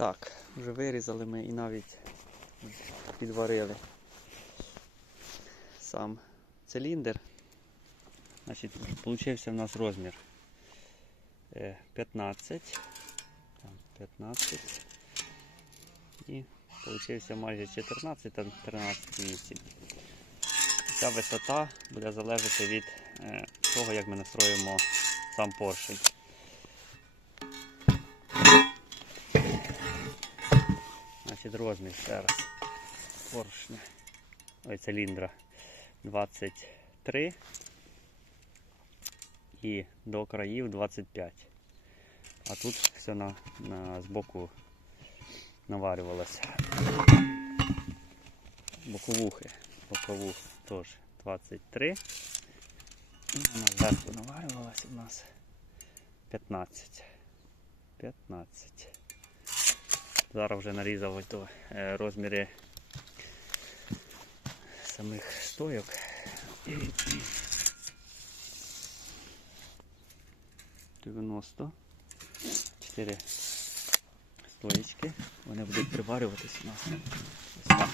Так, вже вирізали ми і навіть підварили сам циліндр. Значить, получився в нас розмір е, 15. 15. І получився майже 14 та 13,8. Ця висота буде залежати від е, того, як ми настроїмо сам поршень. Розмір ще раз. Поршня. Ой, циліндра 23 і до країв 25. А тут все на, на збоку наварювалося. Боковухи. Боковух теж 23. І вона наварювалася у нас 15. 15. Зараз вже нарізав ось е, розміри самих стойок. Дев'яносто. Чотири стоїчки. Вони будуть приварюватись у нас. Ось так.